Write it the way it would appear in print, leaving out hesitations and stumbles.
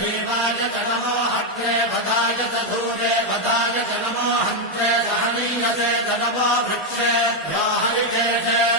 देवाय च नमो अग्रे वदाय च धूरे वदाय च नमो हन्त्रे सहनीयसे च नमो वृक्षेभ्यो हरिकेशे